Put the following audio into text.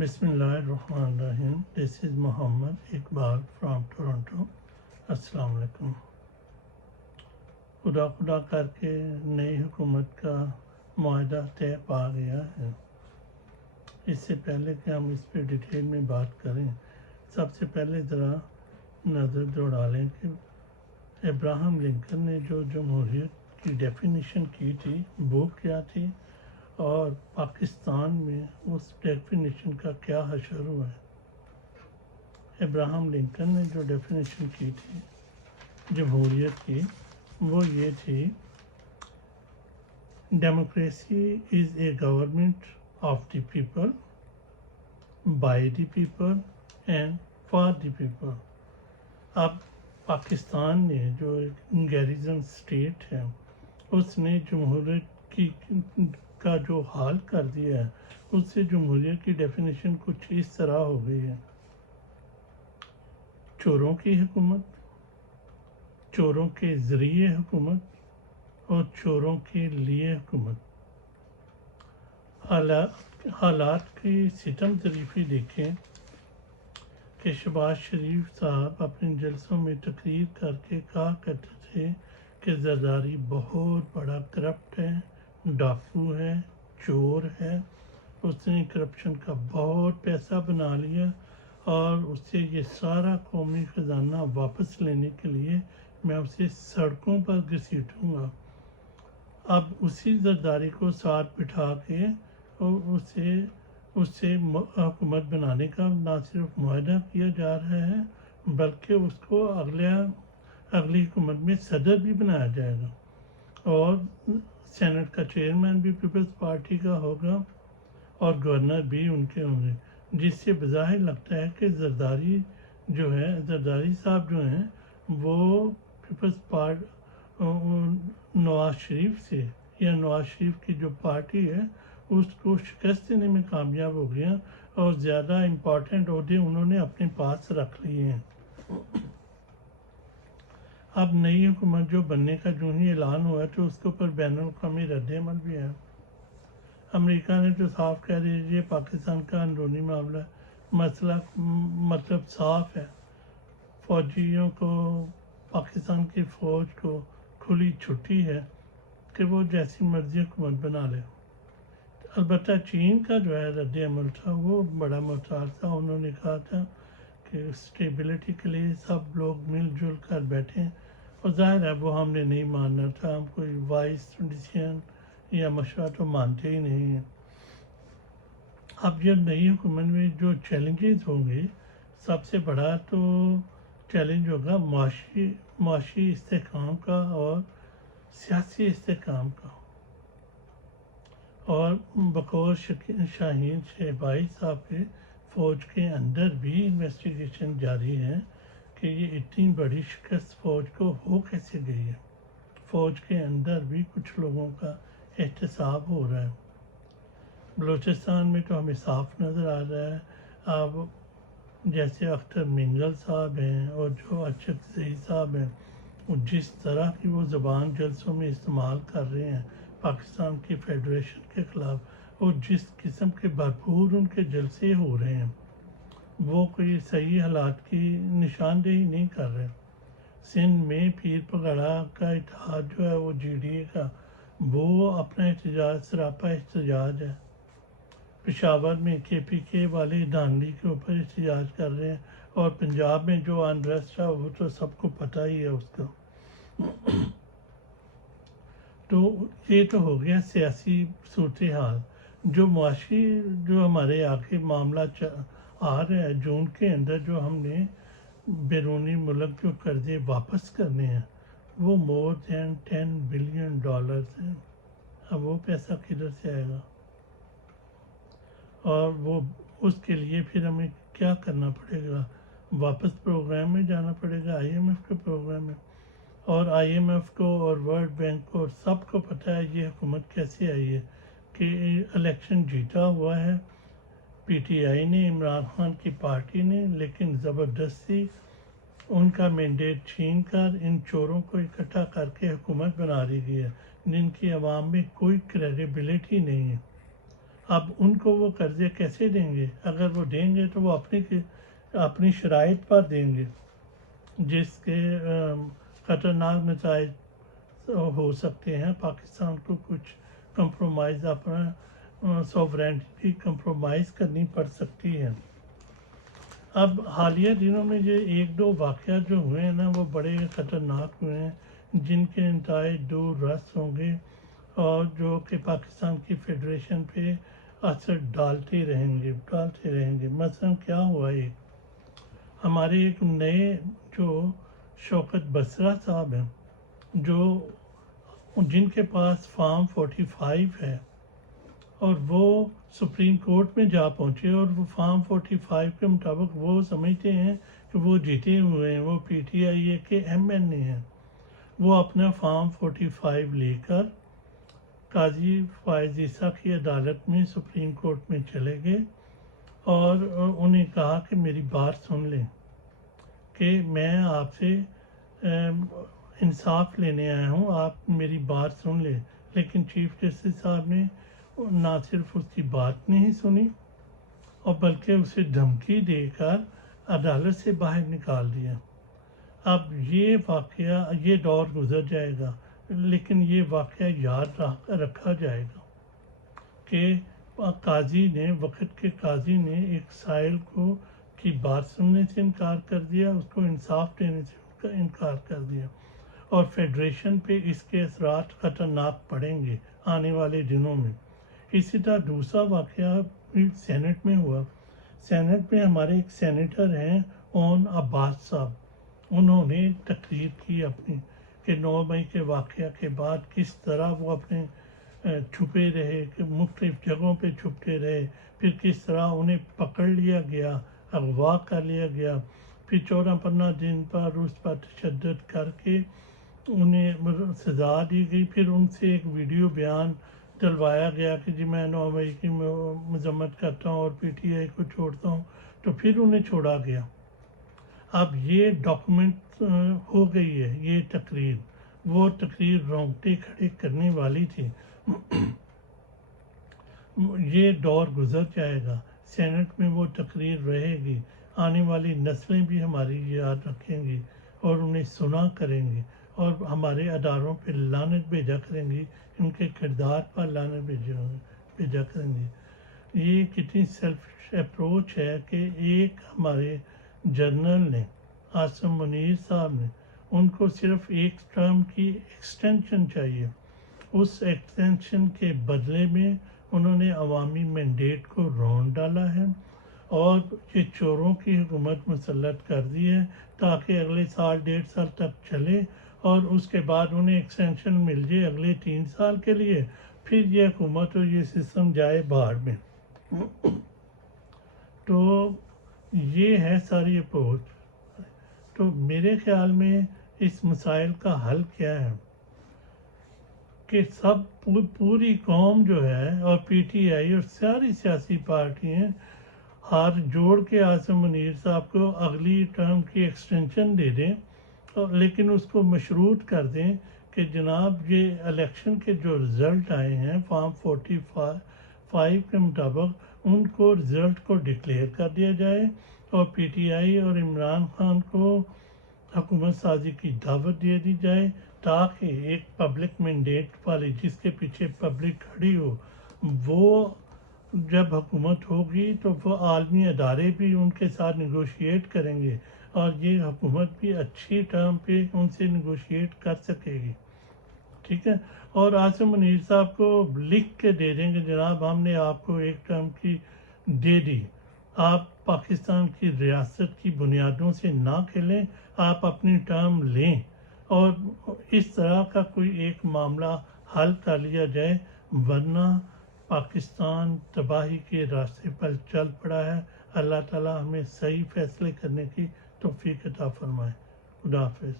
بسم اللہ الرحمن الرحیم. دس از محمد اقبال فرام ٹورنٹو. السلام علیکم. خدا کر کے نئی حکومت کا معاہدہ طے پا گیا ہے. اس سے پہلے کہ ہم اس پہ ڈیٹیل میں بات کریں، سب سے پہلے ذرا نظر دوڑا لیں کہ ابراہم لنکن نے جو جمہوریت کی ڈیفینیشن کی تھی وہ کیا تھی، اور پاکستان میں اس ڈیفینیشن کا کیا حشر ہوا ہے. ابراہم لنکن نے جو ڈیفینیشن کی تھی جمہوریت کی وہ یہ تھی: democracy is a government of the people, by the people and for the people. اب پاکستان نے جو گیریزن اسٹیٹ ہے اس نے جمہوریت کا جو حال کر دیا ہے، اس سے جمہوریت کی ڈیفینیشن کچھ اس طرح ہو گئی ہے: چوروں کی حکومت، چوروں کے ذریعے حکومت اور چوروں کے لیے حکومت. حالات کی ستم ظریفی دیکھیں کہ شہباز شریف صاحب اپنے جلسوں میں تقریر کر کے کہا کرتے تھے کہ زرداری بہت بڑا کرپٹ ہے، ڈاکو ہے، چور ہے. اس نے کرپشن کا بہت پیسہ بنا لیا اور اس سے یہ سارا قومی خزانہ واپس لینے کے لیے میں اسے سڑکوں پر گھسیٹوں گا. اب اسی زرداری کو ساتھ بٹھا کے اور اس سے حکومت بنانے کا نہ صرف معاہدہ کیا جا رہا ہے بلکہ اس کو اگلی حکومت میں صدر بھی بنایا جائے گا، اور سینٹ کا چیئرمین بھی پیپلز پارٹی کا ہوگا اور گورنر بھی ان کے ہوں گے. جس سے بظاہر لگتا ہے کہ زرداری صاحب جو ہیں وہ پیپلز پارٹی نواز شریف سے یا نواز شریف کی جو پارٹی ہے اس کو شکست دینے میں کامیاب ہو گیا اور زیادہ امپورٹنٹ عہدے انہوں نے اپنے پاس رکھ لیے ہیں. اب نئی حکومت جو بننے کا جو ہی اعلان ہوا ہے تو اس کے اوپر بین الاقوامی رد عمل بھی ہے. امریکہ نے تو صاف کہہ دیا یہ پاکستان کا اندرونی معاملہ مسئلہ مطلب صاف ہے. فوجیوں کو، پاکستان کی فوج کو کھلی چھٹی ہے کہ وہ جیسی مرضی حکومت بنا لے. البتہ چین کا جو ہے رد عمل تھا وہ بڑا محتاط تھا. انہوں نے کہا تھا کہ اسٹیبلٹی کے لیے سب لوگ مل جل کر بیٹھیں، اور ظاہر ہے وہ ہم نے نہیں ماننا تھا. ہم کوئی وائس ڈیسیژن یا مشورہ تو مانتے ہی نہیں ہیں. اب یہ نئی حکومت میں جو چیلنجز ہوں گے، سب سے بڑا تو چیلنج ہوگا معاشی استحکام کا اور سیاسی استحکام کا. اور بقول شاہین شہباز صاحب کے فوج کے اندر بھی انویسٹیگیشن جاری ہے کہ یہ اتنی بڑی شکست فوج کو ہو کیسے گئی ہے. فوج کے اندر بھی کچھ لوگوں کا احتساب ہو رہا ہے. بلوچستان میں تو ہمیں صاف نظر آ رہا ہے. اب جیسے اختر منگل صاحب ہیں اور جو اشرف زئی صاحب ہیں، جس طرح کی وہ زبان جلسوں میں استعمال کر رہے ہیں پاکستان کی فیڈریشن کے خلاف، اور جس قسم کے بھرپور ان کے جلسے ہو رہے ہیں، وہ کوئی صحیح حالات کی نشاندہی نہیں کر رہے. سندھ میں پیر پگڑا کا اتحاد جو ہے وہ جی ڈی اے کا، وہ اپنا احتجاج سراپا احتجاج ہے. پشاور میں کے پی کے والے دھاندلی کے اوپر احتجاج کر رہے ہیں، اور پنجاب میں جو انریسٹ ہے وہ تو سب کو پتہ ہی ہے اس کا. تو یہ تو ہو گیا سیاسی صورتحال. جو معاشی جو ہمارے آگے معاملہ آ رہا ہے، جون کے اندر جو ہم نے بیرونی ملک جو قرضے واپس کرنے ہیں وہ مور دین $10 بلین ہیں. اب وہ پیسہ کدھر سے آئے گا؟ اور وہ اس کے لیے پھر ہمیں کیا کرنا پڑے گا؟ واپس پروگرام میں جانا پڑے گا، آئی ایم ایف کے پروگرام میں. اور آئی ایم ایف کو اور ورلڈ بینک کو سب کو پتہ ہے یہ حکومت کیسے آئی ہے، کہ الیکشن جیتا ہوا ہے پی ٹی آئی نے، عمران خان کی پارٹی نے، لیکن زبردستی ان کا مینڈیٹ چھین کر ان چوروں کو اکٹھا کر کے حکومت بنا دی گئی ہے جن کی عوام میں کوئی کریڈیبلٹی نہیں ہے. اب ان کو وہ قرضے کیسے دیں گے؟ اگر وہ دیں گے تو وہ اپنی شرائط پر دیں گے، جس کے خطرناک نتائج ہو سکتے ہیں۔ پاکستان کو کچھ کمپرومائز، اپنا سوورینٹی بھی کمپرومائز کرنی پڑ سکتی ہے۔ اب حالیہ دنوں میں یہ ایک دو واقعات جو ہوئے ہیں نا، وہ بڑے خطرناک ہوئے ہیں، جن کے نتائج دور رس ہوں گے اور جو کہ پاکستان کی فیڈریشن پہ اثر ڈالتے رہیں گے۔ مثلا کیا ہوا، ہمارے ایک نئے جو شوکت بسرا صاحب ہیں، جن کے پاس فارم 45 ہے، اور وہ سپریم کورٹ میں جا پہنچے، اور وہ فارم 45 کے مطابق وہ سمجھتے ہیں کہ وہ جیتے ہوئے ہیں، وہ پی ٹی آئی اے کے MNA ہیں۔ وہ اپنا فارم 45 لے کر قاضی فائز عیسیٰ کی عدالت میں سپریم کورٹ میں چلے گئے اور انہیں کہا کہ میری بات سن لیں، کہ میں آپ سے انصاف لینے آیا ہوں، آپ میری بات سن لیں۔ لیکن چیف جسٹس صاحب نے نہ صرف اس کی بات نہیں سنی، اور بلکہ اسے دھمکی دے کر عدالت سے باہر نکال دیا۔ اب یہ واقعہ، یہ دور گزر جائے گا، لیکن یہ واقعہ یاد رکھا جائے گا کہ قاضی نے، وقت کے قاضی نے ایک سائل کی بات سننے سے انکار کر دیا، اس کو انصاف دینے سے انکار کر دیا، اور فیڈریشن پہ اس کے اثرات خطرناک پڑیں گے آنے والے دنوں میں۔ اسی طرح دوسرا واقعہ بھی سینٹ میں ہوا۔ سینٹ میں ہمارے ایک سینیٹر ہیں اون عباس صاحب، انہوں نے تقریر کی اپنی، کہ 9 مئی کے واقعہ کے بعد کس طرح وہ اپنے چھپے رہے، کہ مختلف جگہوں پہ چھپتے رہے، پھر کس طرح انہیں پکڑ لیا گیا، اغوا کر لیا گیا، پھر 14-15 دن پر اس پر تشدد کر کے انہیں سزا دی گئی، پھر ان سے ایک ویڈیو بیان دلوایا گیا کہ جی میں 9 مئی کی مذمت کرتا ہوں اور پی ٹی آئی کو چھوڑتا ہوں، تو پھر انہیں چھوڑا گیا۔ اب یہ ڈاکومنٹ ہو گئی ہے، یہ تقریر، وہ تقریر رونگٹے کھڑے کرنے والی تھی۔ یہ دور گزر جائے گا، سینٹ میں وہ تقریر رہے گی، آنے والی نسلیں بھی ہماری یاد رکھیں گی اور انہیں سنا کریں گی، اور ہمارے اداروں پہ لعنت بھیجا کریں گی، ان کے کردار پر لعنت بھیجا کریں گی۔ یہ کتنی سیلفش اپروچ ہے کہ ایک ہمارے جنرل نے، عاصم منیر صاحب نے، ان کو صرف ایک ٹرم کی ایکسٹینشن چاہیے، اس ایکسٹینشن کے بدلے میں انہوں نے عوامی مینڈیٹ کو رون ڈالا ہے اور یہ چوروں کی حکومت مسلط کر دی ہے تاکہ اگلے سال 1.5 سال تک چلے، اور اس کے بعد انہیں ایکسٹینشن مل جائے اگلے 3 سال کے لیے، پھر یہ حکومت اور یہ سسٹم جائے باہر میں۔ تو یہ ہے ساری اپروچ۔ تو میرے خیال میں اس مسائل کا حل کیا ہے کہ پوری قوم جو ہے، اور پی ٹی آئی اور ساری سیاسی پارٹیاں ہاتھ جوڑ کے عاصم منیر صاحب کو اگلی ٹرم کی ایکسٹینشن دے دیں، لیکن اس کو مشروط کر دیں کہ جناب یہ الیکشن کے جو رزلٹ آئے ہیں فارم 45 کے مطابق، ان کو رزلٹ کو ڈکلیئر کر دیا جائے، اور پی ٹی آئی اور عمران خان کو حکومت سازی کی دعوت دے دی جائے، تاکہ ایک پبلک مینڈیٹ والی، جس کے پیچھے پبلک کھڑی ہو، وہ جب حکومت ہوگی تو وہ عالمی ادارے بھی ان کے ساتھ نیگوشیٹ کریں گے، اور یہ حکومت بھی اچھی ٹرم پہ ان سے نیگوشیٹ کر سکے گی، ٹھیک ہے۔ اور عاصم منیر صاحب کو لکھ کے دے دیں کہ جناب ہم نے آپ کو ایک ٹرم کی دے دی، آپ پاکستان کی ریاست کی بنیادوں سے نہ کھلیں، آپ اپنی ٹرم لیں، اور اس طرح کا کوئی ایک معاملہ حل کر لیا جائے، ورنہ پاکستان تباہی کے راستے پر چل پڑا ہے۔ اللہ تعالی ہمیں صحیح فیصلے کرنے کی توفیق عطا فرمائے۔ خدا حافظ۔